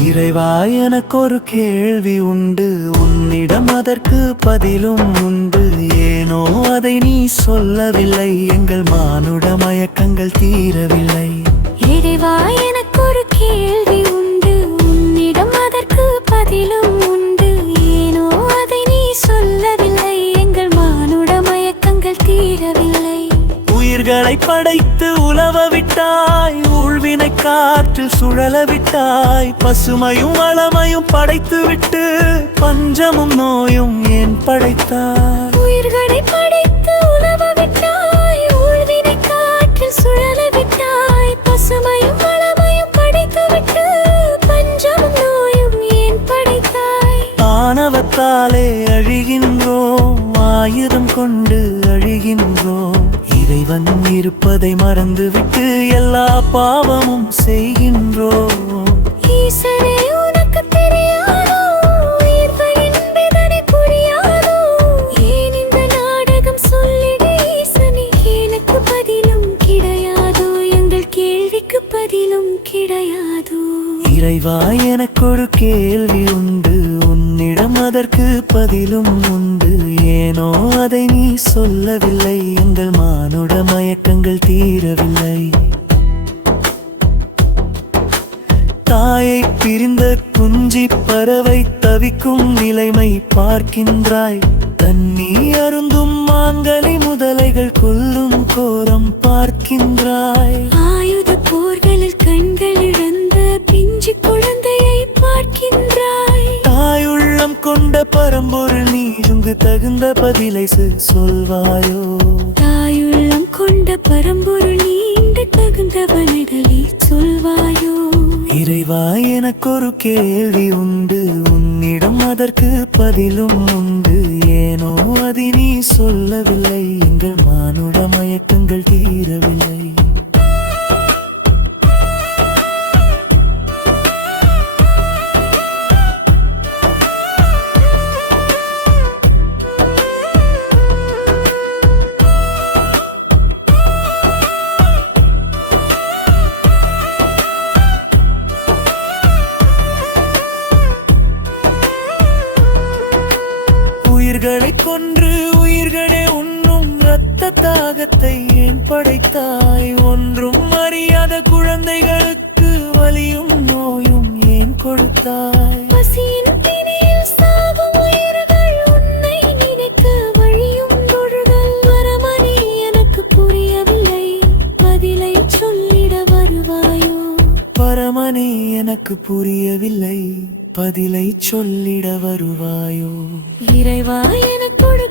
இறைவா எனக்கு ஒரு கேள்வி உண்டு. உன்னிடம் அதற்கு பதிலும் உண்டு. ஏனோ அதை நீ சொல்லவில்லை. எங்கள் மானுட மயக்கங்கள் தீரவில்லை. இறைவா எனக்கு ஒரு கேள்வி உண்டு. உன்னிடம் அதற்கு பதிலும் உண்டு. ஏனோ அதை நீ சொல்லவில்லை. எங்கள் மானுட மயக்கங்கள் தீரவில்லை. உயிர்களை படைத்து உலவ ஊழ்வினை காற்றில் சுழல விட்டாய். பசுமையும் வளமையும் படைத்து விட்டு பஞ்சமும் நோயும் ஏன் படைத்தாய்? உயிர்களை படைத்து உலவ விட்டாய். ஊழ்வினை காற்றில் சுழல விட்டாய். பசுமையும் வளமையும் படைத்து விட்டு பஞ்சமும் நோயும் ஏன் படைத்தாய்? ஆணவத்தாலே அழிகின்றோம். ஆயுதம் கொண்டு அழிகின்றோம். இறைவன் இருப்பதை மறந்துவிட்டு எல்லா பாவமும் செய்கின்றோம். ஈசனே உனக்கு தெரியாதோ? உயிர்களின் வேதனை புரியாதோ? ஏன் இந்த நாடகம் சொல்லிடு ஈசனே? எனக்கு பதிலும் கிடையாதோ? எங்கள் கேள்விக்கு பதிலும் கிடையாதோ? இறைவா எனக்கொரு கேள்வி உண்டு. என்னிடம் அதற்கு பதிலும் உண்டு. ஏனோ அதை நீ சொல்லவில்லை. எங்கள் மானுட மயக்கங்கள் தீரவில்லை. தாயை பிரிந்த குஞ்சி பறவை தவிக்கும் நிலைமை பார்க்கின்றாய். தண்ணி அருந்தும் மாங்கலி முதலைகள் கொல்லும் கோரம் பார்க்கின்றாய். பரம்பொருள் நீ இங்கு தகுந்த பதிலை சொல்வாயோ? தாயுள்ளம் கொண்ட பரம்பொருள் நீண்ட தகுந்த வனடலை சொல்வாயோ? இறைவா எனக்கொரு கேள்வி உண்டு. உன்னிடம் அதற்கு பதிலும் உண்டு. ஏனோ அதை நீ சொல்லவில்லை. எங்கள் மானுட மயக்கங்கள் தீரவில்லை. உயிர்களை கொன்று உயிர்களே உண்ணும் இரத்த தாகத்தை ஏன் படைத்தாய்? ஒன்றும் அறியாத குழந்தைகளுக்கு வலியும் நோயும் ஏன் கொடுத்தாய்? பரமனே எனக்கு புரியவில்லை. பதிலை சொல்லிட வருவாயோ? இறைவா எனக்கு ஒரு